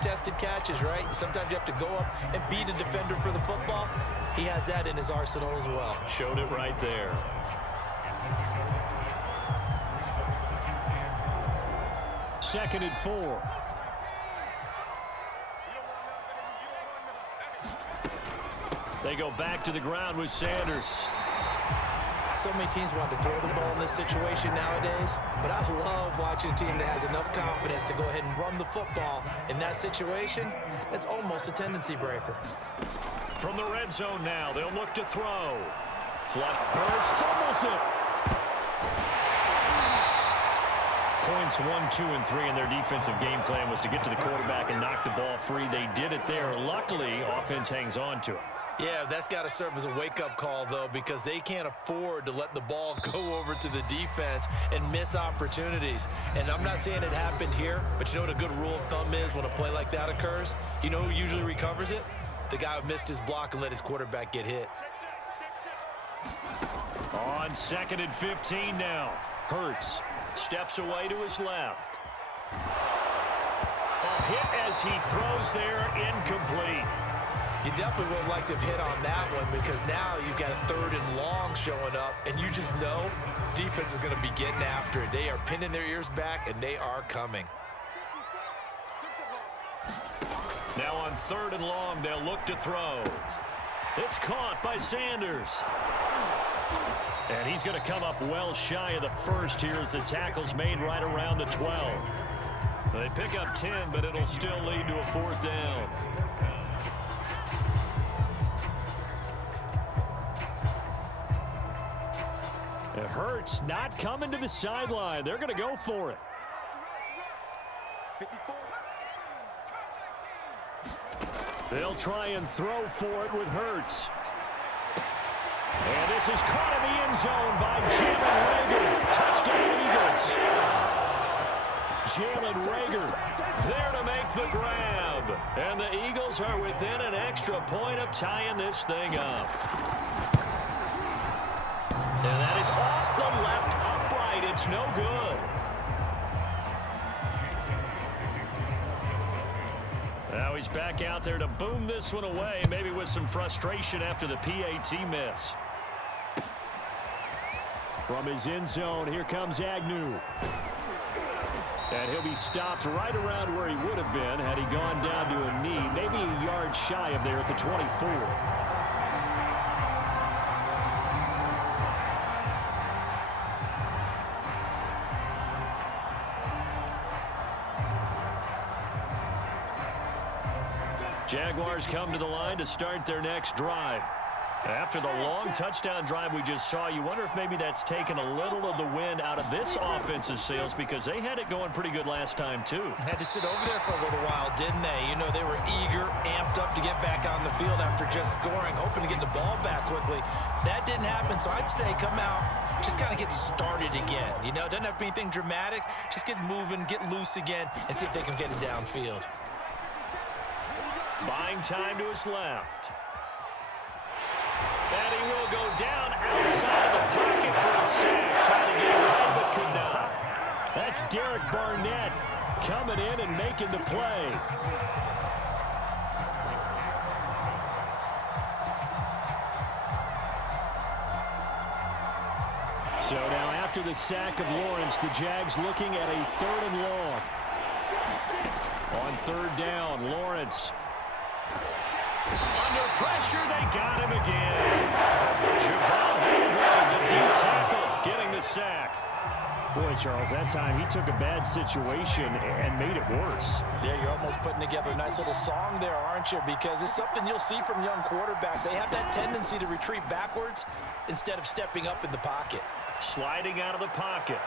Tested catches, right? Sometimes you have to go up and beat a defender for the football. He has that in his arsenal as well. Showed it right there. Second and 4. They go back to the ground with Sanders. So many teams want to throw the ball in this situation nowadays, but I love watching a team that has enough confidence to go ahead and run the football in that situation. That's almost a tendency breaker. From the red zone now, they'll look to throw. Flush. Hurts fumbles it. Points 1, 2, and 3 in their defensive game plan was to get to the quarterback and knock the ball free. They did it there. Luckily, offense hangs on to it. Yeah, that's got to serve as a wake-up call, though, because they can't afford to let the ball go over to the defense and miss opportunities. And I'm not saying it happened here, but you know what a good rule of thumb is when a play like that occurs? You know who usually recovers it? The guy who missed his block and let his quarterback get hit. On 2nd and 15 now. Hurts steps away to his left. A hit as he throws there, incomplete. You definitely would like to have hit on that one because now you've got a 3rd and long showing up, and you just know defense is going to be getting after it. They are pinning their ears back, and they are coming. Now on 3rd and long, they'll look to throw. It's caught by Sanders. And he's going to come up well shy of the first here as the tackle's made right around the 12. They pick up 10, but it'll still lead to a 4th down. It hurts not coming to the sideline. They're going to go for it. They'll try and throw for it with Hurts. And this is caught in the end zone by Jalen Reagor. Touchdown Eagles. Jalen Reagor there to make the grab. And the Eagles are within an extra point of tying this thing up. And that is off the left upright. It's no good. Now he's back out there to boom this one away, maybe with some frustration after the PAT miss. From his end zone, here comes Agnew. And he'll be stopped right around where he would have been had he gone down to a knee, maybe a yard shy of there at the 24. Jaguars come to the line to start their next drive. After the long touchdown drive we just saw, you wonder if maybe that's taken a little of the wind out of this offense's sails because they had it going pretty good last time, too. Had to sit over there for a little while, didn't they? You know, they were eager, amped up to get back on the field after just scoring, hoping to get the ball back quickly. That didn't happen, so I'd say come out, just kind of get started again. You know, it doesn't have to be anything dramatic. Just get moving, get loose again, and see if they can get it downfield. Buying time to his left. And he will go down outside of the pocket for a sack. Trying to get it right, but could not. That's Derek Barnett coming in and making the play. So now after the sack of Lawrence, the Jags looking at a 3rd and long. On 3rd down, Lawrence. Under pressure, they got him again. Javon Holmgren, the D-tackle, getting the sack. Boy, Charles, that time he took a bad situation and made it worse. Yeah, you're almost putting together a nice little song there, aren't you? Because it's something you'll see from young quarterbacks. They have that tendency to retreat backwards instead of stepping up in the pocket. Sliding out of the pocket.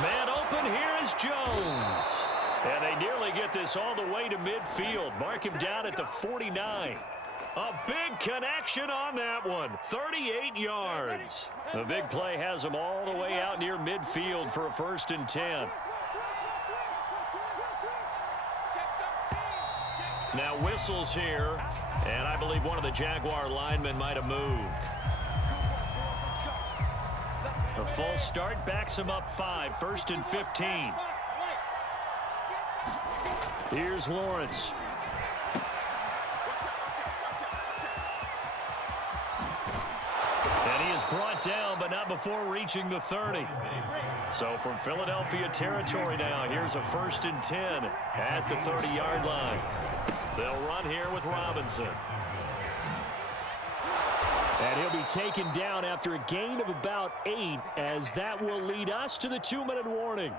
Man open, here is Jones. And they nearly get this all the way to midfield. Mark him down at the 49. A big connection on that one. 38 yards. The big play has them all the way out near midfield for a 1st and 10. Now whistles here. And I believe one of the Jaguar linemen might have moved. A false start backs him up 5. 1st and 15. Here's Lawrence. And he is brought down, but not before reaching the 30. So from Philadelphia territory now, here's a 1st and 10 at the 30-yard line. They'll run here with Robinson. And he'll be taken down after a gain of about 8, as that will lead us to the 2-minute warning.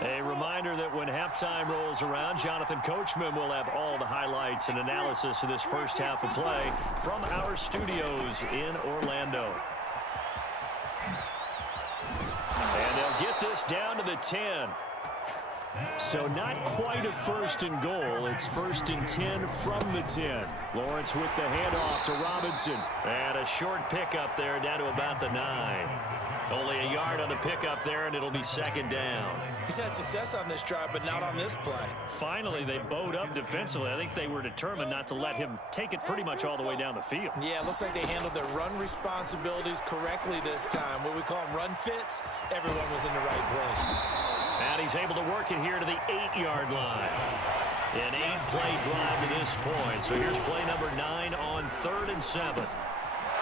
A reminder that when halftime rolls around, Jonathan Coachman will have all the highlights and analysis of this first half of play from our studios in Orlando. And they'll get this down to the 10. So not quite a 1st and goal. It's 1st and 10 from the 10. Lawrence with the handoff to Robinson. And a short pickup there down to about the 9. Only a yard on the pickup there, and it'll be 2nd down. He's had success on this drive, but not on this play. Finally, they bowed up defensively. I think they were determined not to let him take it pretty much all the way down the field. Yeah, it looks like they handled their run responsibilities correctly this time. What we call them run fits, everyone was in the right place. And he's able to work it here to the 8-yard line. An 8-play drive to this point. So here's play number 9 on 3rd and 7.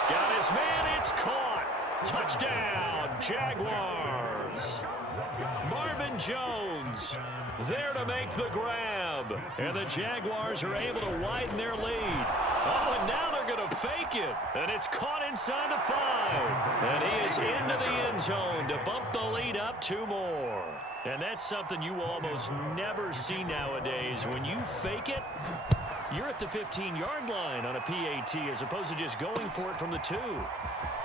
Got his man, it's caught. Touchdown, Jaguars. Marvin Jones there to make the grab. And the Jaguars are able to widen their lead. Oh, and now they're going to fake it. And it's caught inside the 5. And he is into the end zone to bump the lead up 2 more. And that's something you almost never see nowadays. When you fake it, you're at the 15-yard line on a PAT as opposed to just going for it from the 2.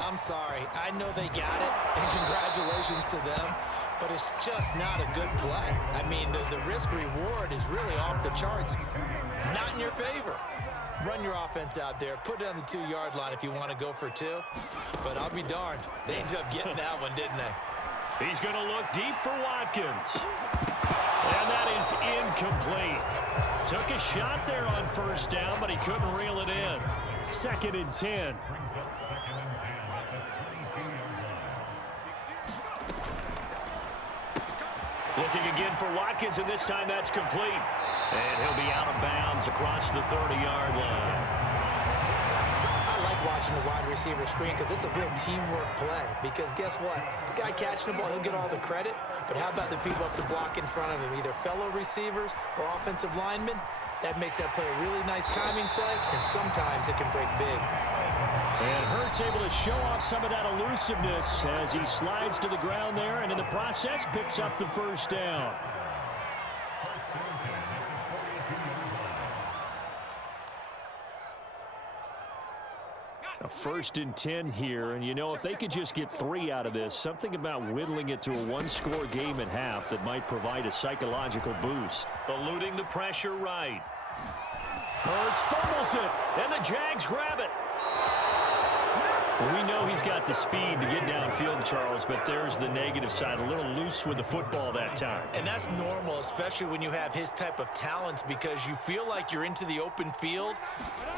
I'm sorry. I know they got it, and congratulations to them, but it's just not a good play. I mean, the risk-reward is really off the charts. Not in your favor. Run your offense out there. Put it on the 2-yard line if you want to go for 2. But I'll be darned. They ended up getting that one, didn't they? He's going to look deep for Watkins. And that is incomplete. Took a shot there on 1st down, but he couldn't reel it in. 2nd and 10. Looking again for Watkins, and this time that's complete. And he'll be out of bounds across the 30-yard line. I like watching the wide receiver screen because it's a real teamwork play. Because guess what? The guy catching the ball, he'll get all the credit. But how about the people up to block in front of him, either fellow receivers or offensive linemen? That makes that play a really nice timing play, and sometimes it can break big. And Hurts able to show off some of that elusiveness as he slides to the ground there, and in the process picks up the 1st down. A 1st and 10 here, and you know, if they could just get 3 out of this, something about whittling it to a 1-score game at half that might provide a psychological boost. Eluding the pressure right. Hurts fumbles it, and the Jags grab it. Well, we know he's got the speed to get downfield, Charles, but there's the negative side. A little loose with the football that time. And that's normal, especially when you have his type of talents, because you feel like you're into the open field,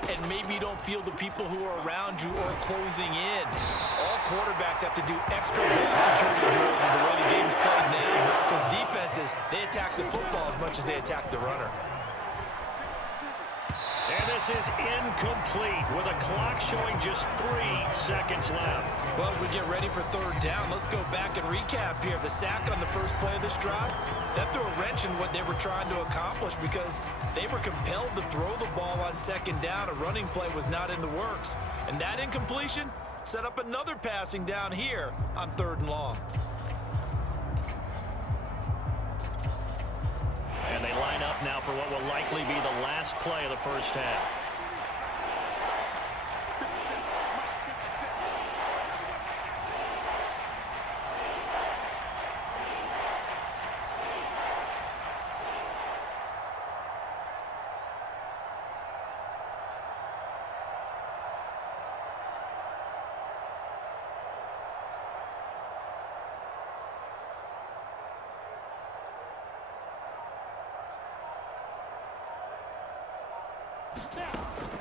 and maybe you don't feel the people who are around you or closing in. All quarterbacks have to do extra ball security drills with the way the game's played now, because defenses, they attack the football as much as they attack the runner. And this is incomplete with a clock showing just 3 seconds left. Well, as we get ready for 3rd down, let's go back and recap here. The sack on the first play of this drive, that threw a wrench in what they were trying to accomplish because they were compelled to throw the ball on 2nd down. A running play was not in the works. And that incompletion set up another passing down here on 3rd and long. And they line up now for what will likely be the last play of the first half.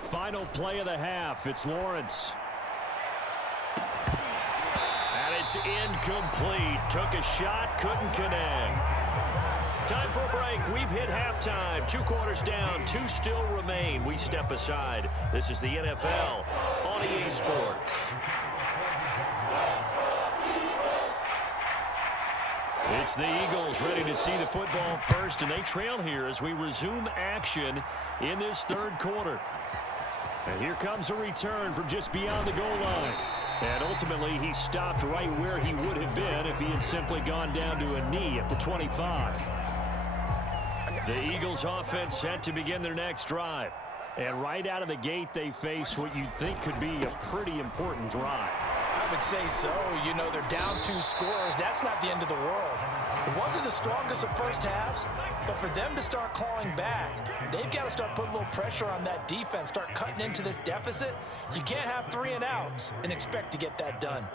Final play of the half. It's Lawrence. And it's is incomplete. Took a shot, couldn't connect. Time for a break. We've hit halftime. 2 quarters down, 2 still remain. We step aside. This is the NFL on EA Sports. It's the Eagles ready to see the football first, and they trail here as we resume action in this 3rd quarter. And here comes a return from just beyond the goal line. And ultimately, he stopped right where he would have been if he had simply gone down to a knee at the 25. The Eagles offense set to begin their next drive. And right out of the gate, they face what you'd think could be a pretty important drive. I would say so. You know, they're down 2 scores. That's not the end of the world. It wasn't the strongest of first halves, but for them to start clawing back, they've got to start putting a little pressure on that defense, start cutting into this deficit. You can't have 3 and outs and expect to get that done.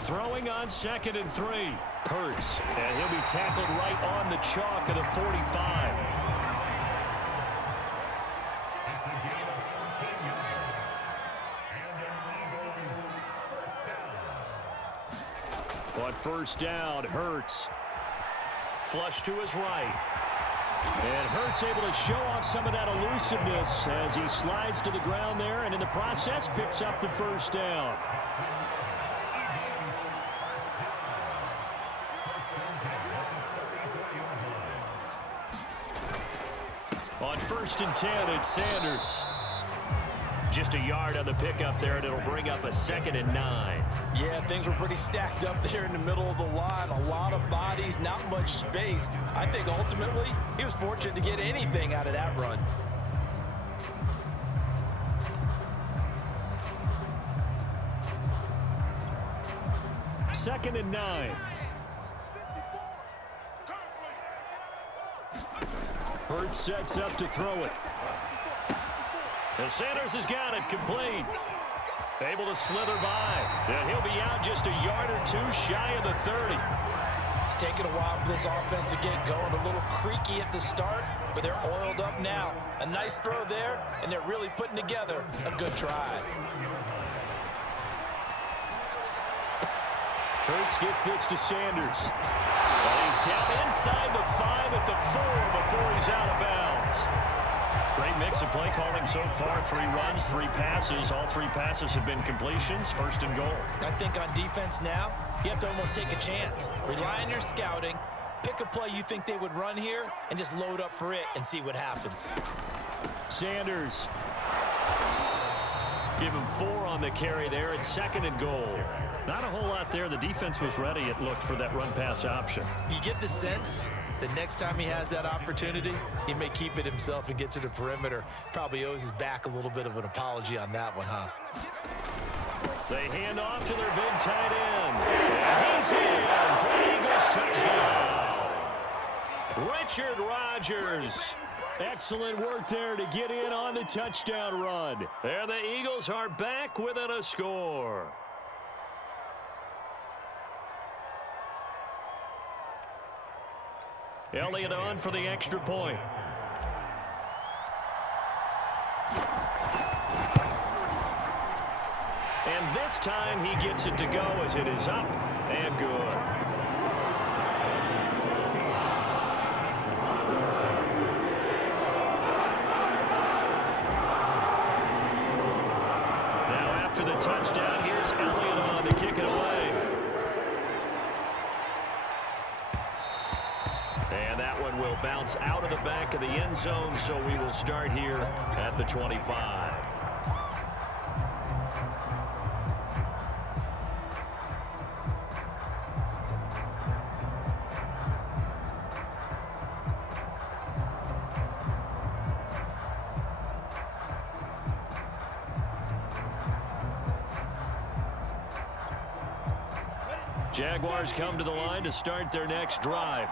Throwing on 2nd and 3. Hurts, and he'll be tackled right on the chalk of the 45. On 1st down, Hurts. Flush to his right. And Hurts able to show off some of that elusiveness as he slides to the ground there, and in the process picks up the 1st down. On 1st and 10, it's Sanders. Just a yard on the pickup there, and it'll bring up a 2nd and 9. Yeah, things were pretty stacked up there in the middle of the line. A lot of bodies, not much space. I think ultimately he was fortunate to get anything out of that run. Second and 9. Hurts sets up to throw it. And Sanders has got it complete. Able to slither by. And he'll be out just a yard or 2 shy of the 30. It's taken a while for this offense to get going. A little creaky at the start, but they're oiled up now. A nice throw there, and they're really putting together a good drive. Hurts gets this to Sanders. And he's down inside the 5 at the 4 before he's out of bounds. Great mix of play calling so far. 3 runs, 3 passes. All 3 passes have been completions. 1st and goal. I think on defense now, you have to almost take a chance. Rely on your scouting. Pick a play you think they would run here and just load up for it and see what happens. Sanders. Give him 4 on the carry there at 2nd and goal. Not a whole lot there. The defense was ready, it looked, for that run-pass option. You get the sense the next time he has that opportunity, he may keep it himself and get to the perimeter. Probably owes his back a little bit of an apology on that one, huh? They hand off to their big tight end. And he's in for the Eagles touchdown. Richard Rodgers. Excellent work there to get in on the touchdown run. And the Eagles are back within a score. Elliott on for the extra point. And this time he gets it to go as it is up and good. Now after the touchdown, here's Elliott on to kick it away. And that one will bounce out of the back of the end zone, so we will start here at the 25. Jaguars come to the line to start their next drive.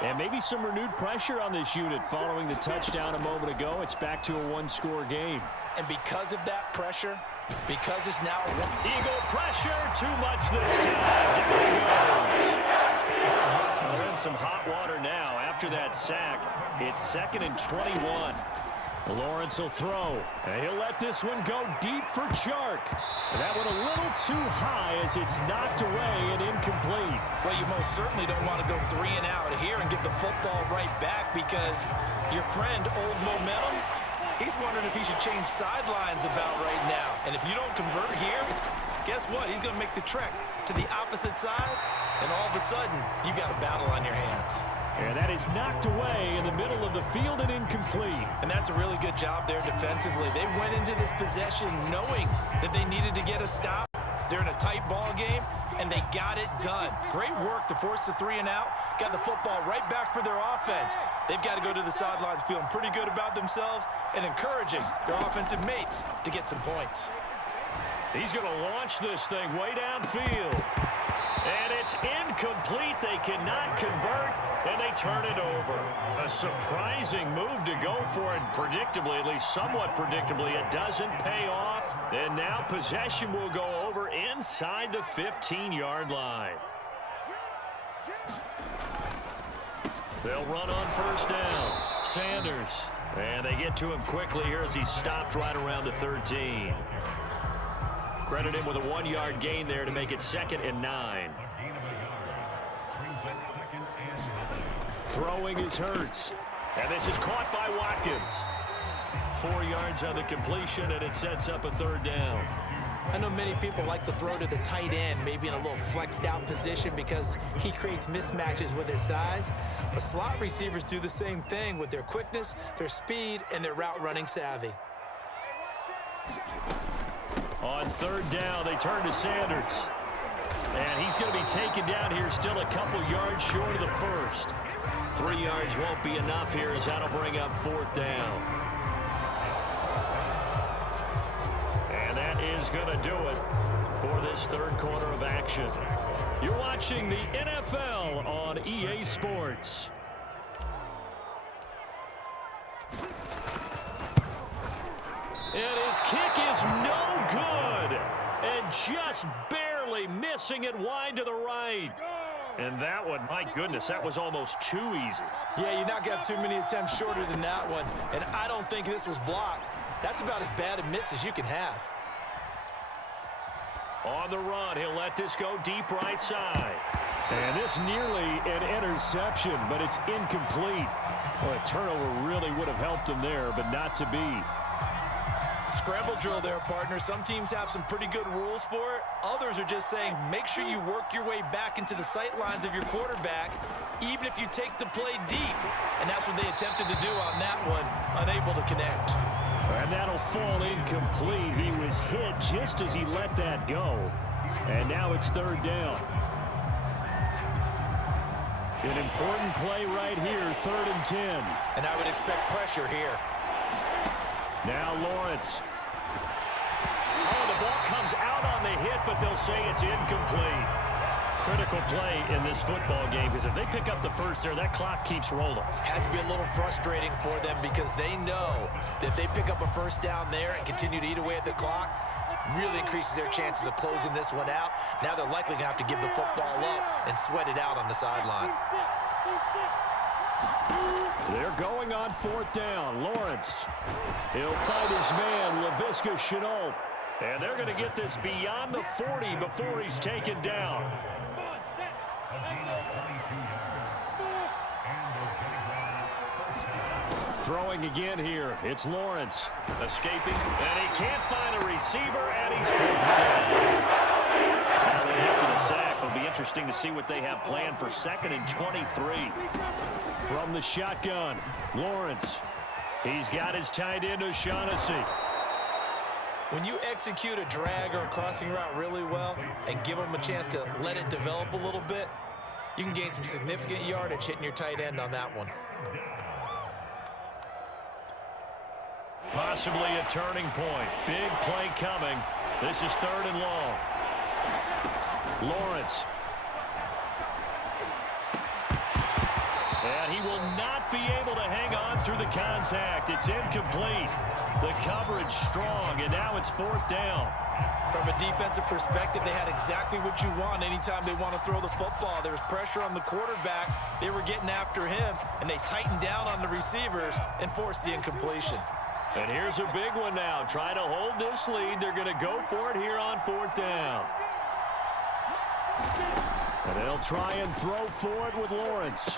And maybe some renewed pressure on this unit following the touchdown a moment ago. It's back to a 1-score game. And because of that pressure, because it's now Eagle pressure, too much this time. Down he goes. They're in some hot water now after that sack. It's 2nd and 21. Lawrence will throw, and he'll let this one go deep for Chark. And that one a little too high as it's knocked away and incomplete. Well, you most certainly don't want to go 3 and out here and give the football right back because your friend, Old Momentum, he's wondering if he should change sidelines about right now. And if you don't convert here, guess what? He's going to make the trek to the opposite side, and all of a sudden, you've got a battle on your hands. And that is knocked away in the middle of the field and incomplete. And that's a really good job there defensively. They went into this possession knowing that they needed to get a stop. They're in a tight ball game, and they got it done. Great work to force the 3 and out. Got the football right back for their offense. They've got to go to the sidelines feeling pretty good about themselves and encouraging their offensive mates to get some points. He's going to launch this thing way downfield. And it's incomplete. They cannot convert, and they turn it over. A surprising move to go for it. Predictably, at least somewhat predictably, it doesn't pay off. And now possession will go over inside the 15-yard line. They'll run on first down. Sanders. And they get to him quickly here as he stopped right around the 13. Credit him with a 1-yard gain there to make it 2nd and 9. Throwing is Hurts. And this is caught by Watkins. 4 yards on the completion, and it sets up a 3rd down. I know many people like to throw to the tight end, maybe in a little flexed out position because he creates mismatches with his size. But slot receivers do the same thing with their quickness, their speed, and their route running savvy. On 3rd down, they turn to Sanders. And he's going to be taken down here still a couple yards short of the first. 3 yards won't be enough here as that'll bring up 4th down. And that is going to do it for this 3rd quarter of action. You're watching the NFL on EA Sports. And his kick is no good. And just barely missing it wide to the right. And that one, my goodness, that was almost too easy. Yeah, you're not going to have too many attempts shorter than that one. And I don't think this was blocked. That's about as bad a miss as you can have. On the run, he'll let this go deep right side. And this nearly an interception, but it's incomplete. Well, a turnover really would have helped him there, but not to be. Scramble drill there, partner. Some teams have some pretty good rules for it. Others are just saying make sure you work your way back into the sight lines of your quarterback, even if you take the play deep. And that's what they attempted to do on that one, unable to connect. And that'll fall incomplete. He was hit just as he let that go. And now it's 3rd down. An important play right here, 3rd and 10. And I would expect pressure here. Now Lawrence. Oh, the ball comes out on the hit, but they'll say it's incomplete. Critical play in this football game because if they pick up the first there, that clock keeps rolling. Has to be a little frustrating for them because they know that if they pick up a first down there and continue to eat away at the clock, really increases their chances of closing this one out. Now they're likely going to have to give the football up and sweat it out on the sideline. They're going on 4th down. Lawrence. He'll fight his man, Laviska Shenault. And they're going to get this beyond the 40 before he's taken down. Throwing again here. It's Lawrence. Escaping. And he can't find a receiver, and he's pulled down. Now after the sack, it'll be interesting to see what they have planned for 2nd and 23. From the shotgun, Lawrence. He's got his tight end, O'Shaughnessy. When you execute a drag or a crossing route really well and give them a chance to let it develop a little bit, you can gain some significant yardage hitting your tight end on that one. Possibly a turning point. Big play coming. This is 3rd and long. Lawrence. And he will not be able to hang on through the contact. It's incomplete. The coverage strong, and now it's 4th down. From a defensive perspective, they had exactly what you want anytime they want to throw the football. There was pressure on the quarterback. They were getting after him, and they tightened down on the receivers and forced the incompletion. And here's a big one now. Trying to hold this lead. They're going to go for it here on 4th down. And they'll try and throw for it with Lawrence.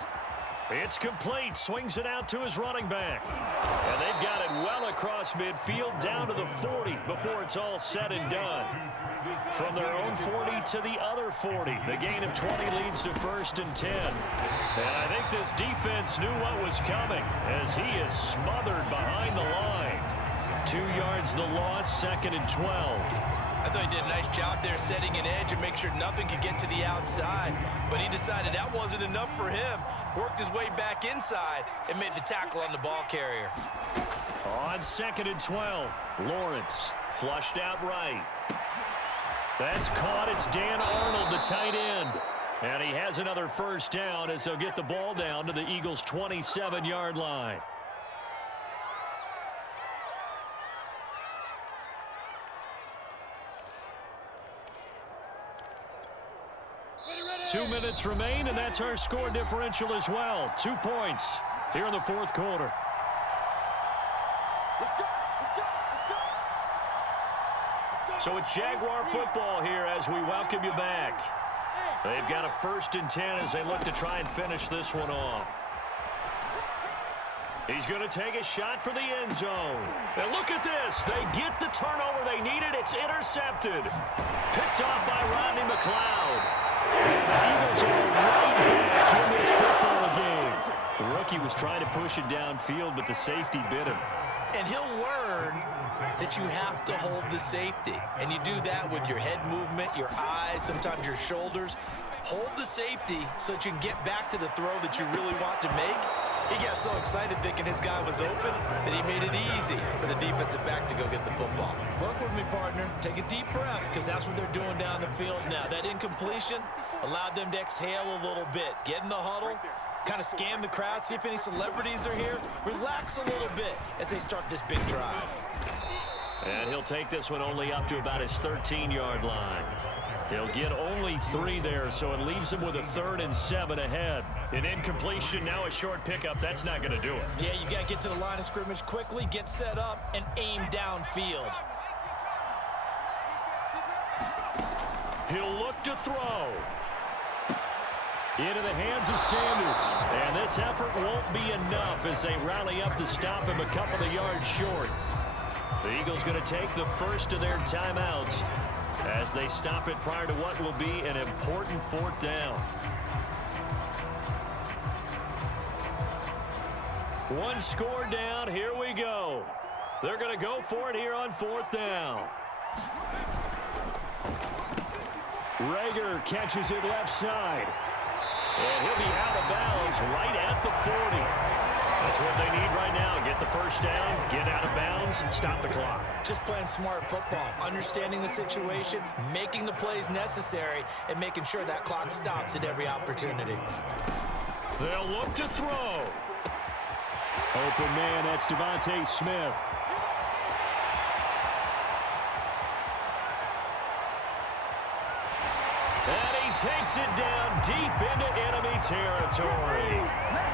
It's complete. Swings it out to his running back. And they've got it well across midfield down to the 40 before it's all said and done. From their own 40 to the other 40. The gain of 20 leads to 1st and 10. And I think this defense knew what was coming as he is smothered behind the line. 2 yards the loss, 2nd and 12. I thought he did a nice job there setting an edge and make sure nothing could get to the outside. But he decided that wasn't enough for him. Worked his way back inside and made the tackle on the ball carrier. On 2nd and 12, Lawrence flushed out right. That's caught. It's Dan Arnold, the tight end. And he has another 1st down as they'll get the ball down to the Eagles' 27-yard line. Ready. 2 minutes remain, and that's our score differential as well. 2 points here in the 4th quarter. So it's Jaguar football here as we welcome you back. They've got a 1st and 10 as they look to try and finish this one off. He's going to take a shot for the end zone. And look at this. They get the turnover they needed. It's intercepted. Picked off by Rodney McLeod. And the Eagles are right back in this football game. The rookie was trying to push it downfield, but the safety bit him. And he'll learn that you have to hold the safety. And you do that with your head movement, your eyes, sometimes your shoulders. Hold the safety so that you can get back to the throw that you really want to make. He got so excited thinking his guy was open that he made it easy for the defensive back to go get the football. Work with me, partner. Take a deep breath because that's what they're doing down the field now. That incompletion allowed them to exhale a little bit. Get in the huddle. Kind of scan the crowd, see if any celebrities are here. Relax a little bit as they start this big drive. And he'll take this one only up to about his 13-yard line. He'll get only 3 there, so it leaves him with a 3rd and 7 ahead. An incompletion, now a short pickup. That's not going to do it. Yeah, you got to get to the line of scrimmage quickly, get set up, and aim downfield. He'll look to throw. Into the hands of Sanders. And this effort won't be enough as they rally up to stop him a couple of yards short. The Eagles going to take the first of their timeouts as they stop it prior to what will be an important 4th down. 1 score down. Here we go. They're going to go for it here on 4th down. Rager catches it left side. And he'll be out of bounds right at the 40. That's what they need right now. Get the 1st down, get out of bounds, stop the clock. Just playing smart football, understanding the situation, making the plays necessary, and making sure that clock stops at every opportunity. They'll look to throw. Open man, that's Devontae Smith. And he takes it down deep into enemy territory.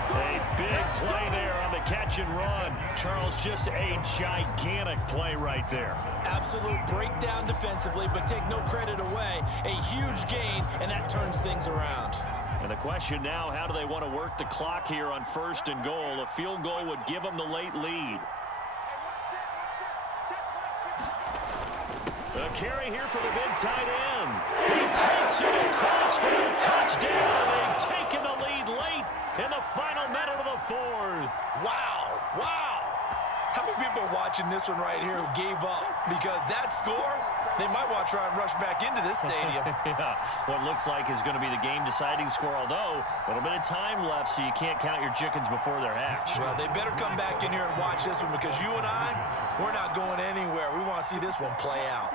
A big play there on the catch and run. Charles, just a gigantic play right there. Absolute breakdown defensively, but take no credit away. A huge gain, and that turns things around. And the question now, how do they want to work the clock here on 1st and goal? A field goal would give them the late lead. A carry here for the big tight end. He takes it across for a touchdown. They've taken the lead late in the final minute of the 4th. Wow, wow. How many people are watching this one right here who gave up? Because that score, they might want to try and rush back into this stadium. Yeah, what looks like is going to be the game-deciding score, although a little bit of time left, so you can't count your chickens before they're hatched. Well, they better come back in here and watch this one because you and I, we're not going anywhere. We want to see this one play out.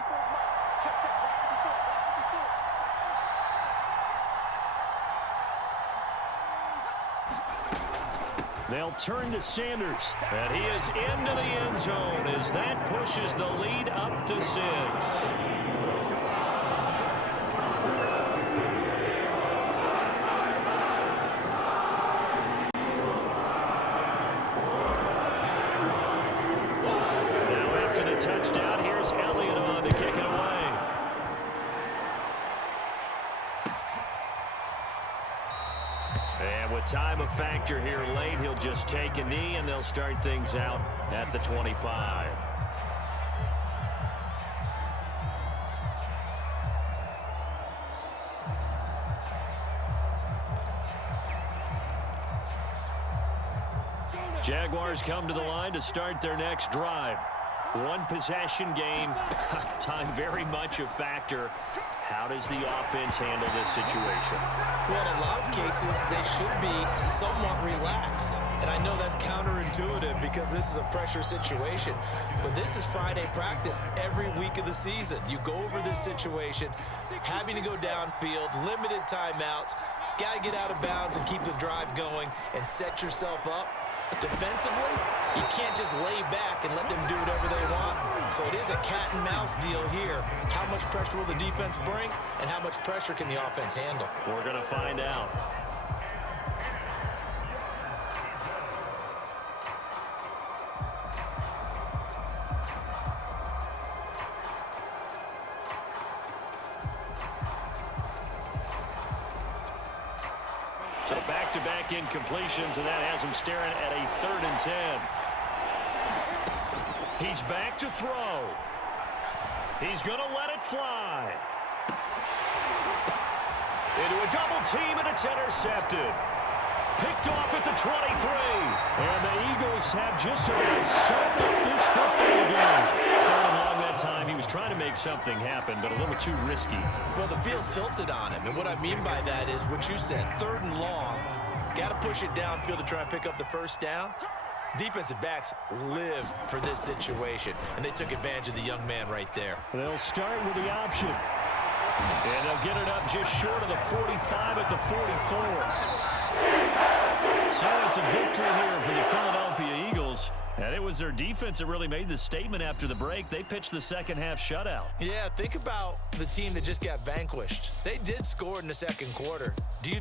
They'll turn to Sanders, and he is into the end zone as that pushes the lead up to 6. with time a factor here late, he'll just take a knee, and they'll start things out at the 25. Jaguars come to the line to start their next drive. One possession game. Time very much a factor. How does the offense handle this situation? Well, in a lot of cases, they should be somewhat relaxed. And I know that's counterintuitive because this is a pressure situation. But this is Friday practice every week of the season. You go over this situation, having to go downfield, limited timeouts, got to get out of bounds and keep the drive going and set yourself up. Defensively, you can't just lay back and let them do whatever they want. So it is a cat and mouse deal here. How much pressure will the defense bring, and how much pressure can the offense handle? We're going to find out. So back-to-back incompletions, and that has him staring at a 3rd and 10. He's back to throw. He's going to let it fly. Into a double team, and it's intercepted. Picked off at the 23. And the Eagles have just about summed up this football game. 3rd and long that time. He was trying to make something happen, but a little too risky. Well, the field tilted on him, and what I mean by that is what you said, 3rd and long. Got to push it downfield to try and pick up the first down. Defensive backs live for this situation, and they took advantage of the young man right there. They'll start with the option. And they'll get it up just short of the 45 at the 44. So it's a victory here for the Philadelphia Eagles. And it was their defense that really made the statement after the break. They pitched the second-half shutout. Yeah, think about the team that just got vanquished. They did score in the second quarter. Do you